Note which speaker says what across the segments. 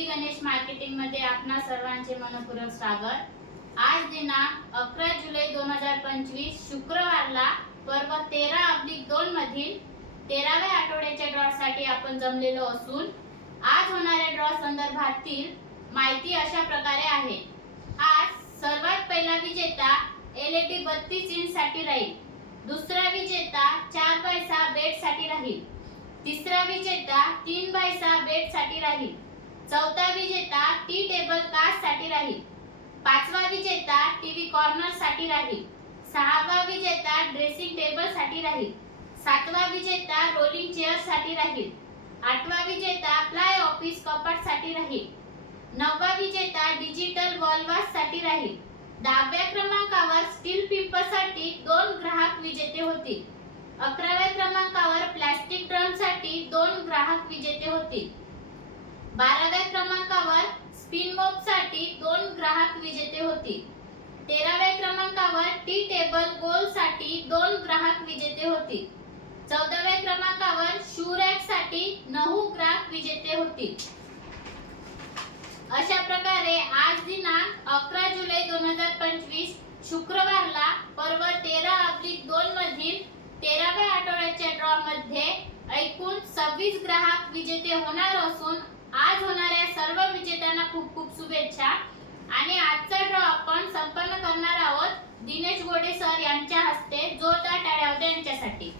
Speaker 1: श्री गणेश मार्केटिंगमध्ये आपणा सर्वांचे मनपूर्वक स्वागत. आज दिनांक अकरा जुलै दोन हजार पंचवीस शुक्रवारला पर्व तेरा अब्लिक दोन मधील तेराव्या आठवड्याच्या ड्रॉ साठी आपण जमलेलो असून आज होणाऱ्या ड्रॉ संदर्भातील माहिती अशा प्रकारे आहे. आज सर्वात पहिला विजेता एल ए टी बत्तीस इंच साठी राहील. दुसरा विजेता चार बाय सहा बेडसाठी राहील. तिसरा विजेता तीन बाय सहा बेडसाठी राहील. चौथा विजेता टी टेबल कास्टसाठी राहील. पाचवा विजेता टीव्ही कॉर्नरसाठी राहील. सहावा विजेता ड्रेसिंग टेबलसाठी राहील. सातवा विजेता रोलिंग चेअरसाठी राहील. आठवा विजेता प्लाय ऑफिस कपाटसाठी राहील. नववा विजेता डिजिटल वॉलवाससाठी राहील. दहाव्या क्रमांकावर स्टील पिंपसाठी दोन ग्राहक विजेते होतील. अकराव्या क्रमांकावर प्लास्टिक ड्रमसाठी दोन ग्राहक विजेते बाराव्या क्रमांकावर स्पिन मोपसाठी दोन ग्राहक विजेते होतील तेराव्या क्रमांकावर टी टेबल गोलसाठी दोन ग्राहक विजेते होतील चौदाव्या क्रमांकावर शू रॅकसाठी नऊ ग्राहक विजेते होतील अशा प्रकारे आज दिनांक अकरा जुलै दोन हजार पंचवीस शुक्रवारला पर्व तेरा अब्लिक दोन मधील तेराव्या आठवड्याच्या ड्रॉ मध्ये एकूण सव्वीस ग्राहक विजेते होणार असून आज होणाऱ्या सर्व विजेत्यांना खूप खूप शुभेच्छा. आणि आजचा ड्रॉ आपण संपन्न करणार आहोत. दिनेश गोडे सर यांच्या हस्ते जोरदार टाळ्या होत्या यांच्यासाठी.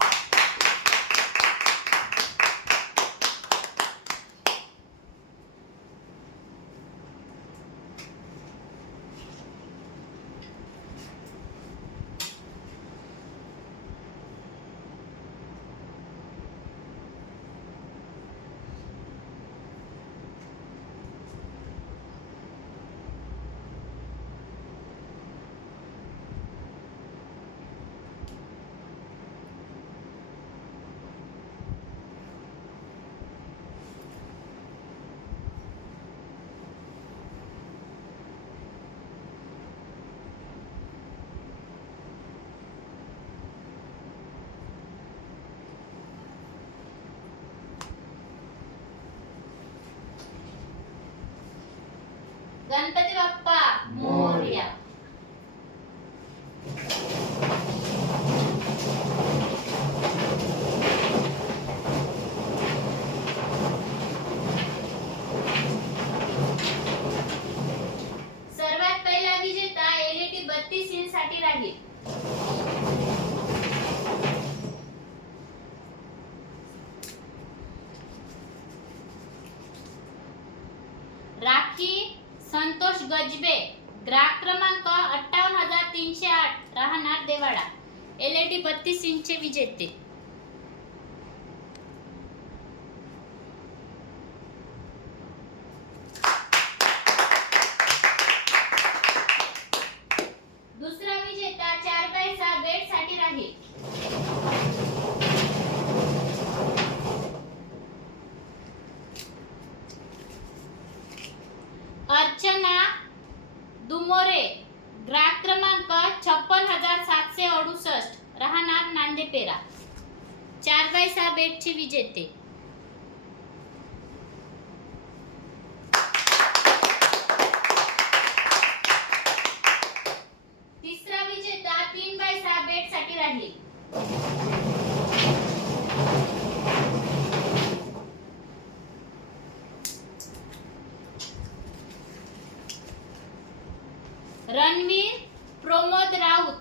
Speaker 1: गणपती बाप्पा मोरया सर्वात पहिला विजेता एलईडी बत्तीस इंच साठी राहील राखी संतोष गजबे ग्राहक क्रमांक अठ्ठावन्न हजार तीनशे आठ राहणार देवाडा. एल ई डी बत्तीस इंचचे विजेते दुसरा विजेता चार बाय सहा बेडसाठी राहील अर्चना दुमोरे ग्राहक क्रमांक छप्पन हजार सातशे अडुसष्ट राहणार नांदेपेरा. चार बाय सहा बेडचे विजेते तिसरा विजेता तीन बाय सहा बेडसाठी राहील रणवीर प्रमोद राऊत.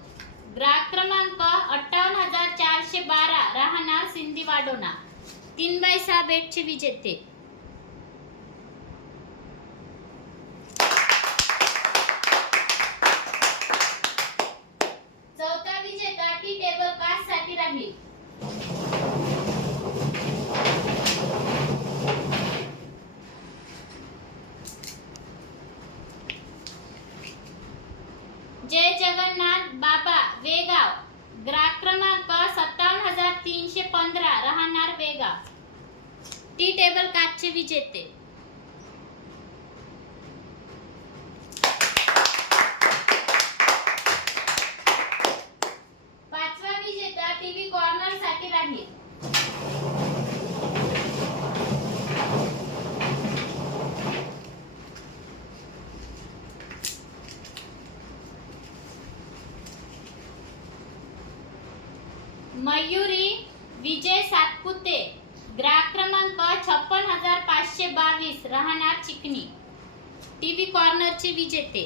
Speaker 1: ग्राहक क्रमांक अठ्ठावन्न हजार चारशे बारा. राहणार सिंधी वाडोना तीन बाय सहा विजेते चौथा विजेता टी टेबल कास्टसाठी राहील जय जगन्नाथ बाबा वेगाव. ग्राहक क्रमांक सत्तावन्न हजार तीनशे पंधरा राहणार वेगाव. टी टेबल काचचे विजेते पाचवा विजेता टीव्ही कॉर्नरसाठी राहील. मयुरी विजय सातपुते. ग्राहक क्रमांक छप्पन हजार पाचशे बावीस. राहणार चिकणी टीव्ही कॉर्नरचे विजेते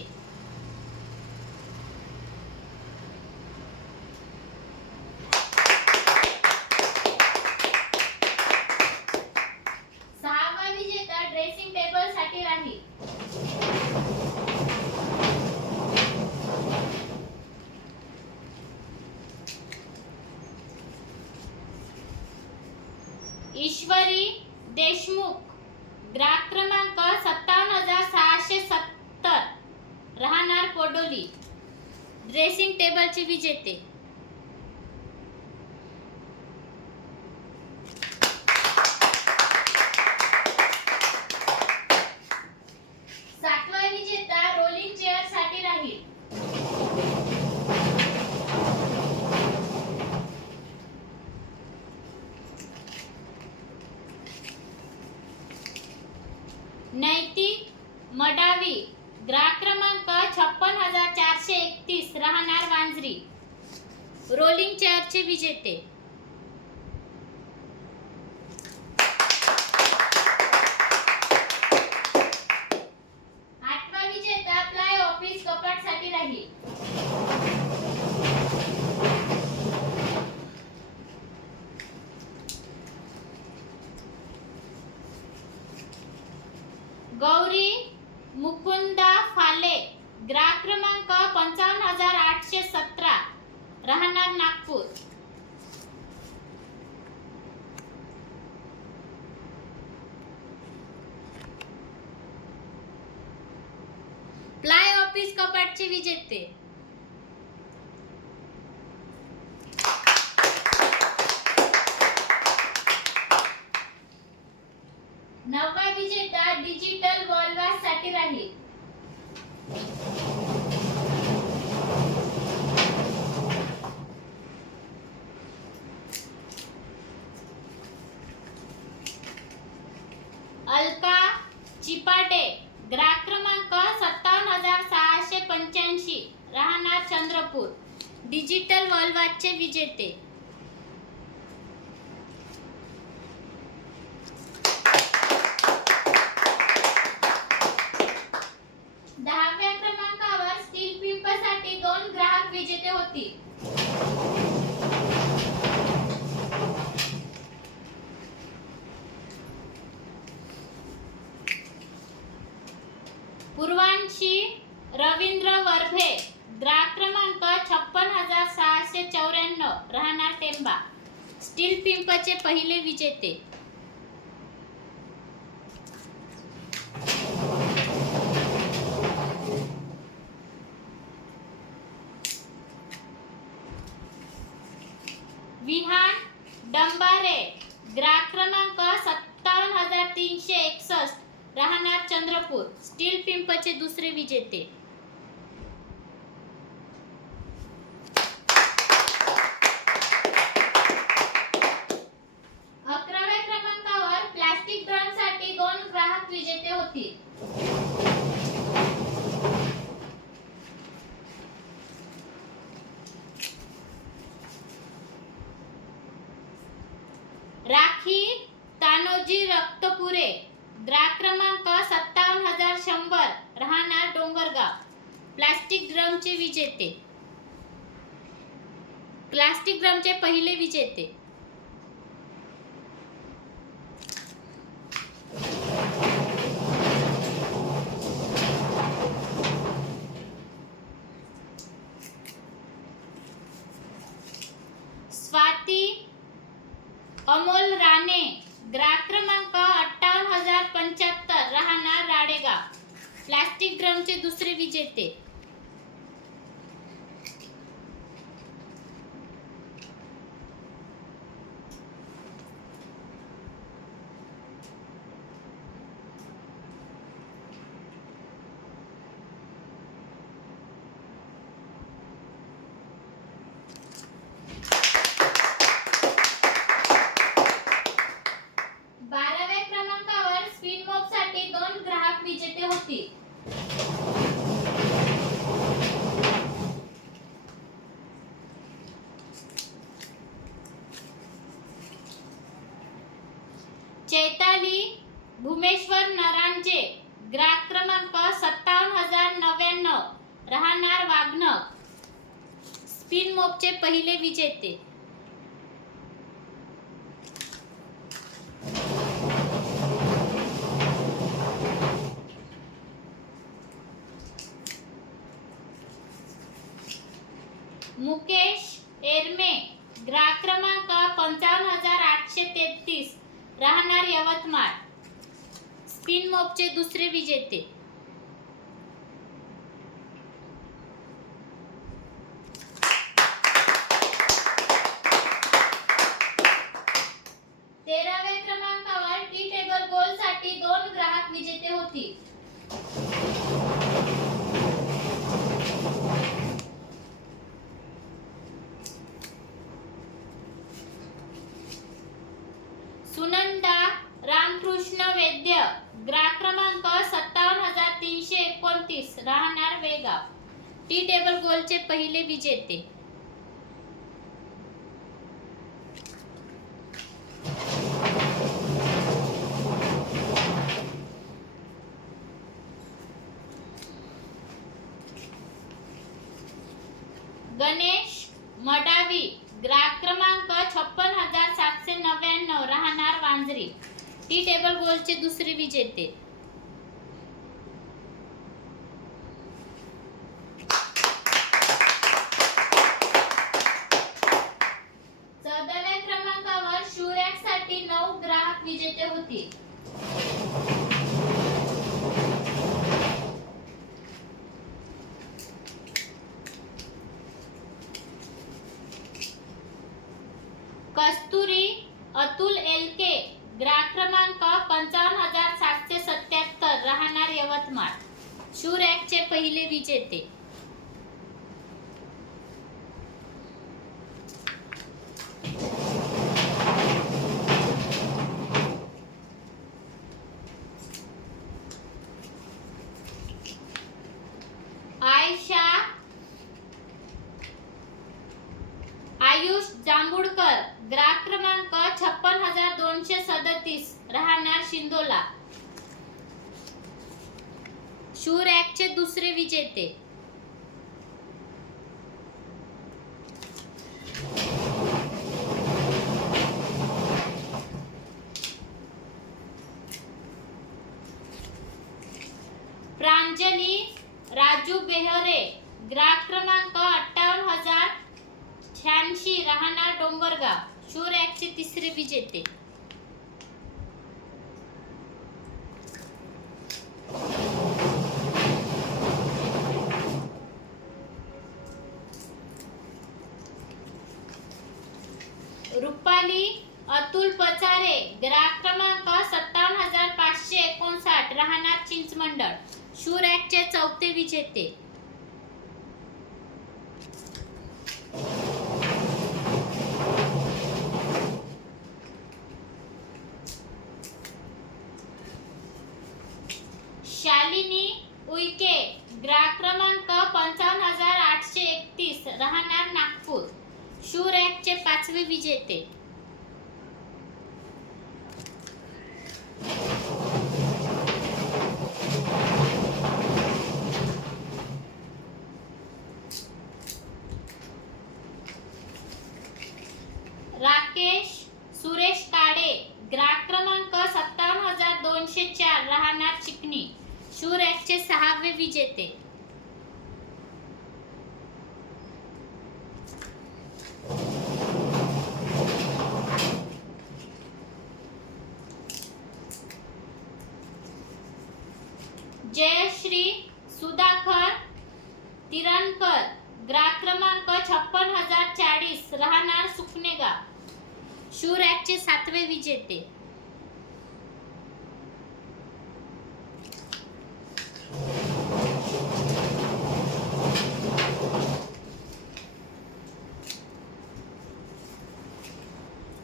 Speaker 1: सहावा विजेता ड्रेसिंग टेबलसाठी राहील ईश्वरी देशमुख ग्राहक क्रमांक सत्तावन्न हजार सहाशे सत्तर. राहणार पोडोली. ड्रेसिंग टेबलचे विजेते सातवा विजेता रोलिंग चेअरसाठी राहील नैतिक मडावी ग्राहक क्रमांक छप्पन हजार चारशे एकतीस राहणार वांजरी रोलिंग चेअरचे विजेते आठवा विजेता प्लाय ऑफिस कपाटसाठी राहील गौरी मुकुंदा फाले ग्राहक क्रमांक पंचावन्न हजार आठशे सतरा राहणार नागपूर प्लाय ऑफिस कपाटचे विजेते नववा विजेता डिजिटल वॉलवाससाठी राहील अलका चिपाटे ग्राहक क्रमांक सत्तावन्न हजार सहाशे पंच्याऐंशी राहणार चंद्रपूर डिजिटल वॉलवासचे विजेते दहाव्या क्रमांकावर स्टील पिंपसाठी दोन ग्राहक विजेते होतील पूर्वांशी रवींद्र वर्भे ग्राहक क्रमांक छप्पन हजार सहाशे चौऱ्याण्णव राहणार टेंबा स्टील पिंपचे पहिले विजेते. विहान डंबारे ग्राहक क्रमांक सत्तावन्न हजार तीनशे एकसष्ट राहणार चंद्रपूर. स्टील पिंपचे दुसरे विजेते अकराव्या क्रमांकावर प्लास्टिक ड्रमसाठी सात विजेते होतील राखी तानोजी रक्तपुरे द्राग क्रमांक सत्तावन्न हजार शंभर राहणार डोंगरगाव. प्लास्टिक ड्रमचे विजेते. प्लास्टिक ड्रमचे पहिले विजेते स्वाती अमोल राणे ग्राहक क्रमांक अठ्ठावन्न हजार पंच्याहत्तर राहणार राडेगाव प्लास्टिक ड्रमचे दुसरे विजेते बाराव्या क्रमांकावर स्पिन मॉपसाठी दोन ग्राहक विजेते होतील चैताली भूमेश्वर नरांजे ग्राहक क्रमांक सत्तावन्न हजार नव्याण्णव राहणार वागणं स्पिन मोपचे पहिले विजेते. मुकेश एरमे ग्राहक क्रमांक पंचावन्न हजार आठशे तेहतीस राहणार यवतमाळ. स्पिन मोपचे दुसरे विजेते तेराव्या क्रमांकावर टी टेबल गोलसाठी दोन ग्राहक विजेते होतील सुनंदा रामकृष्ण वैद्य ग्राहक क्रमांक सत्तावन्न हजार तीनशे एकोणतीस राहणार वेगाव टी टेबल गोलचे पहिले विजेते गणेश मडावी ग्राहक क्रमांक छप्पन हजार सातशे नव्याण्णव राहणार वांजरी टी टेबल गोलचे दुसरे विजेते चौदाव्या क्रमांकावर शूरॅकसाठी नऊ ग्राहक विजेते होतील कस्तुरी अतुल एलके ग्राहक क्रमांक पंचावन्न हजार सातशे सत्याहत्तर राहणार यवतमाळ शूरॅकचे पहिले विजेते आयशा आयुष जांभुडकर ग्राहक क्रमांक छप्पन हजार दोनशे सदतीस राहणार शिंदोला शूर चे दुसरे विजेते प्रांजली राजू बेहरे ग्राहक क्रमांक अठ्ठावन्न हजार शहाऐंशी राहणार डोंगरगाव शूर चे तिसरे विजेते रुपाली अतुल पचारे ग्राहक क्रमांक सत्तावन्न हजार पाचशे एकोणसाठ राहणार चिंचमंडळ. शूर ॲक्टचे चौथे विजेते शालिनी उईके ग्राहक क्रमांक पंचावन्न हजार आठशे एकतीस राहणार नागपूर शूर चे पाचवे विजेते राकेश सुरेश काडे ग्राहक क्रमांक सत्तावन्न हजार दोनशे चार राहणार चिकणी शूर चे सहावे विजेते श्री सुधाकर तिरणकर ग्राहक क्रमांक छप्पन हजार चाळीस. राहणार सुकणेगाव शूरॅकचे सातवे विजेते.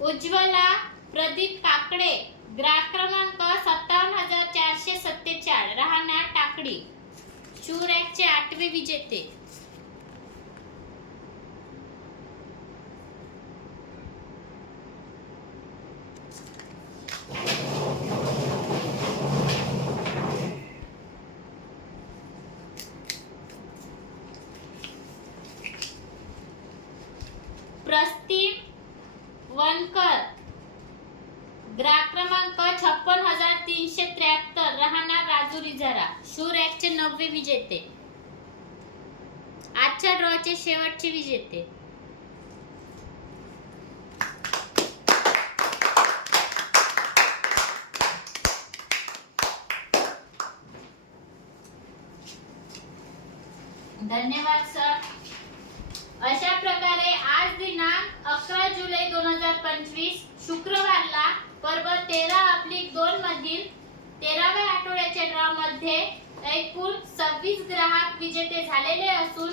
Speaker 1: उज्ज्वला प्रदीप काकडे. ग्राहक क्रमांक सत्तावन्न हजार चारशे सत्तेचाळ. राहणार टाकडी. शूर आठवे विजेते. ग्राहक क्रमांक छप्पन हजार तीनशे त्र्याहत्तर राहणार राजुरी झरा शूर चे नववे विजेते. आजच्या ड्रॉचे शेवटचे विजेते. धन्यवाद सर. अशा प्रकारे आज दिनांक अकरा जुलै दोन हजार पंचवीस शुक्रवारला पर्व तेरा अब्लिक दोन मधील तेराव्या आठवड्याच्या ड्रॉ मध्ये एकूण सव्वीस ग्राहक विजेते झालेले असून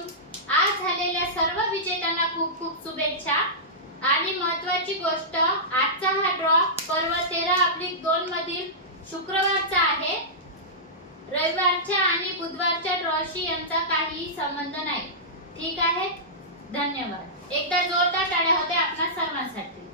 Speaker 1: आज झालेल्या सर्व विजेत्यांना खूप खूप शुभेच्छा. आणि महत्वाची गोष्ट आजचा हा ड्रॉ पर्व तेरा अब्लिक दोन मधील शुक्रवारचा आहे. रविवारच्या आणि बुधवारच्या ड्रॉशी यांचा काहीही संबंध नाही. ठीक आहे? धन्यवाद. एकदा जोरदार टाळ्या होते आपल्या सर्वांसाठी.